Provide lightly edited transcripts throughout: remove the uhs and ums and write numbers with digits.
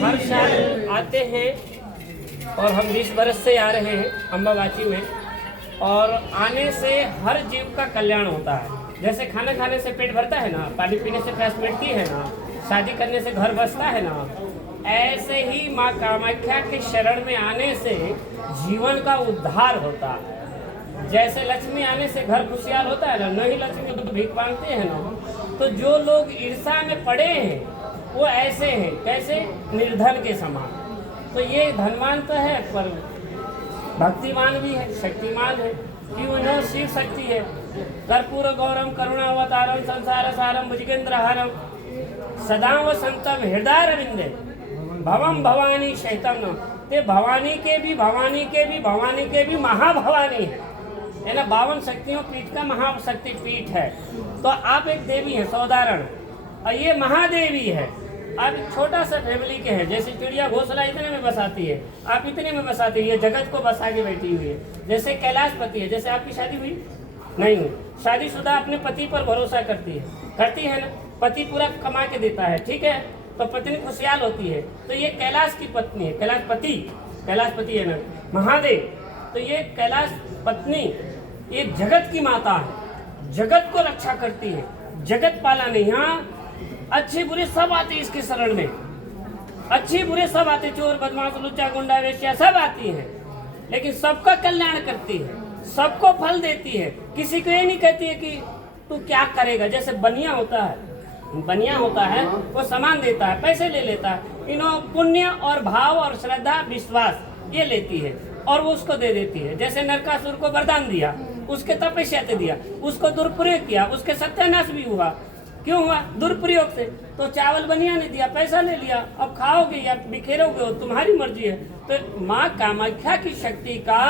हर साल आते हैं और हम 20 बरस से आ रहे हैं अम्बागाची में, और आने से हर जीव का कल्याण होता है। जैसे खाना खाने से पेट भरता है ना, पानी पीने से प्यास मिटती है ना, शादी करने से घर बसता है ना, ऐसे ही माँ कामाख्या के शरण में आने से जीवन का उद्धार होता है। जैसे लक्ष्मी आने से घर खुशहाल होता है ना, नहीं लक्ष्मी तो भीख मांगते हैं ना। तो जो लोग ईर्षा में पड़े हैं वो ऐसे हैं, कैसे? निर्धन के समान। तो ये धनवान तो है पर भक्तिमान भी है, शक्तिमान है। क्यों न शिव शक्ति है। कर्पूर गौरम करुणावतारम संसार सारम भुजगेंद्रहारम सदा वसंतम हृदयारविंदे भवम भवानी शैतम न। ते भवानी के भी महाभवानी है ना। 52 शक्तियों पीठ का महाशक्ति पीठ है। तो आप एक देवी है सौदारण, और ये महादेवी है। आप एक छोटा सा फैमिली के हैं, जैसे चिड़िया घोंसला इतने में बसाती है, आप इतने में बसाती है, ये जगत को बसा के बैठी हुई है। जैसे कैलाशपति है, जैसे आपकी शादी हुई नहीं हुई, शादीशुदा अपने पति पर भरोसा करती है ना। पति पूरा कमा के देता है, ठीक है, तो पत्नी खुशहाल होती है। तो ये कैलाश की पत्नी है, कैलाशपति है ना, महादेव। तो ये कैलाश पत्नी ये जगत की माता है, जगत को रक्षा करती है, जगत पालने। यहाँ अच्छे बुरे सब आते इसके शरण में, अच्छे बुरे सब आते, चोर बदमाश लुच्चा गुंडा वेश्या सब आती हैं, लेकिन सबका कल्याण करती है, सबको फल देती है। किसी को ये नहीं कहती है कि तू क्या करेगा। जैसे बनिया होता है वो सामान देता है, पैसे ले लेता है, इन्हों पुण्य और भाव और श्रद्धा विश्वास ये लेती है और वो उसको दे देती है। जैसे नरकासुर को वरदान दिया, उसके तपस्या से दिया, उसको दुरुपयोग किया, उसके सत्यानाश भी हुआ। क्यों हुआ? दुरुपयोग से। तो चावल बनिया ने दिया, पैसा ले लिया, अब खाओगे या बिखेरोगे, तुम्हारी मर्जी है। तो माँ कामाख्या की शक्ति का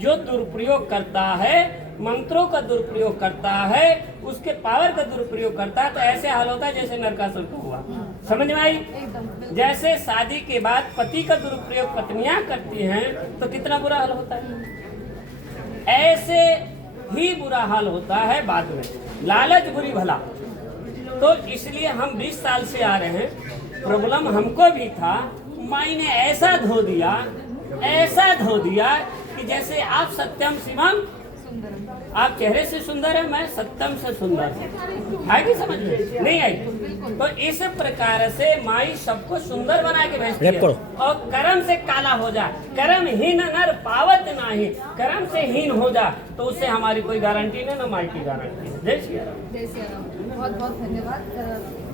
जो दुरुपयोग करता है, मंत्रों का दुरुपयोग करता है, उसके पावर का दुरुपयोग करता है, तो ऐसे हाल होता है जैसे नरकासुर को हुआ। समझ में आई? जैसे शादी के बाद पति का दुरुपयोग पत्नियां करती हैं तो कितना बुरा हाल होता है, ऐसे ही बुरा हाल होता है बाद में। लालच बुरी भला। तो इसलिए हम 20 साल से आ रहे हैं। प्रॉब्लम हमको भी था, मैंने ऐसा धो दिया कि जैसे आप सत्यम शिवम, आप चेहरे से सुंदर है, मैं सत्यम से सुंदर हूँ। है कि समझ में नहीं आई? तो इस प्रकार से माई सबको सुंदर बना के भेजती है। और कर्म से काला हो जा, कर्म हीन नर पावत नाही, कर्म से हीन हो जा तो उससे हमारी कोई गारंटी नहीं, ना माई की गारंटी। जय श्री राम। बहुत बहुत धन्यवाद।